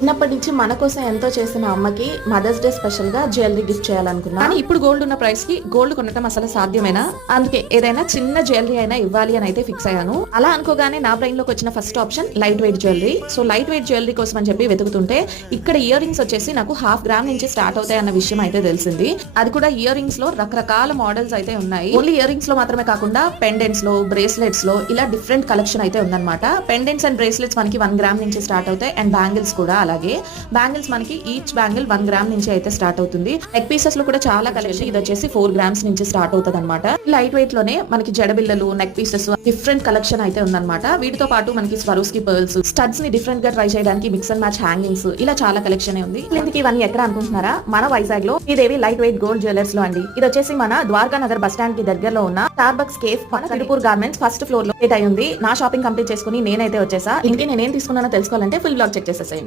చిన్నప్పటి నుంచి మన కోసం ఎంతో చేసిన అమ్మకి మదర్స్ డే స్పెషల్ గా జ్యువెలరీ గిఫ్ట్ చేయాలనుకున్నా. కానీ ఇప్పుడు గోల్డ్ ఉన్న ప్రైస్ కి గోల్డ్ కొనటం అసలు సాధ్యమేనా? అందుకే ఏదైనా చిన్న జ్యువెలరీ అయినా ఇవ్వాలి అని అయితే ఫిక్స్ అయ్యాను. అలా అనుకోగానే నా బ్రెయిన్ లోకి వచ్చిన first option light weight jewellery. So light weight jewellery కోసం అని చెప్పి వెతుకుతుంటే ఇక్కడ ఇయర్ రింగ్స్ వచ్చేసి నాకు 1/2 గ్రామ్ నుంచి స్టార్ట్ అవుతాయి అన్న విషయం అయితే తెలిసింది. అది కూడా ఇయర్ రింగ్స్ లో రకరకాల మోడల్స్ అయితే ఉన్నాయి. ఓన్లీ ఇయర్ రింగ్స్ లో మాత్రమే కాకుండా పెండెంట్స్ లో, బ్రేస్లెట్స్ లో ఇలా డిఫరెంట్ కలెక్షన్ అయితే ఉందన్నమాట. పెండెంట్స్ అండ్ బ్రేస్లెట్స్ మనకి 1 గ్రామ్ నుంచి స్టార్ట్ అవుతాయి అండ్ బ్యాంగిల్స్ కూడా అలాగే. బ్యాంగిల్స్ మనకి ఈచ్ బ్యాంగిల్ 1 గ్రామ్ నుంచి అయితే స్టార్ట్ అవుతుంది. నెక్ పీసెస్ లో కూడా చాలా కలెక్షన్. ఇది వచ్చేసి 4 గ్రామ్స్ నుంచి స్టార్ట్ అవుతుంది అనమాట. లైట్ వెయిట్ లోనే మనకి జడబిల్లలు, నెక్ పీసెస్ డిఫరెంట్ కలెక్షన్ అయితే ఉందన్నమాట. వీటితో పాటు మనకి స్వరోస్కి పర్ల్స్, స్టడ్స్ ని డిఫరెంట్ గా ట్రై చేయడానికి మిక్స్ అండ్ మ్యాచ్ హ్యాంగింగ్స్ ఇలా చాలా కలెక్షన్ ఉంది. ఇందుకు ఇవన్నీ ఎక్కడ అనుకుంటున్నారా? మన వైజాగ్ లో ఇదేవి లైట్ వెయిట్ గోల్డ్ జ్యువెలర్స్ లో అండి. ఇది వచ్చేసి మన ద్వారకా నగర్ బస్ స్టాండ్ కి దగ్గరలో ఉన్న స్టార్బక్స్ కేఫ్ మన తిరుపూర్ గార్మెంట్స్ ఫస్ట్ ఫ్లోర్ లో అయి ఉంది. నా షాపింగ్ కంప్లీట్ చేసుకుని నేనైతే వచ్చేసా. ఇంటికి నేనేం తీసుకున్నానో తెలుసుకోవాలంటే ఫుల్ బ్లాగ్ చెక్ చేసేసేయండి.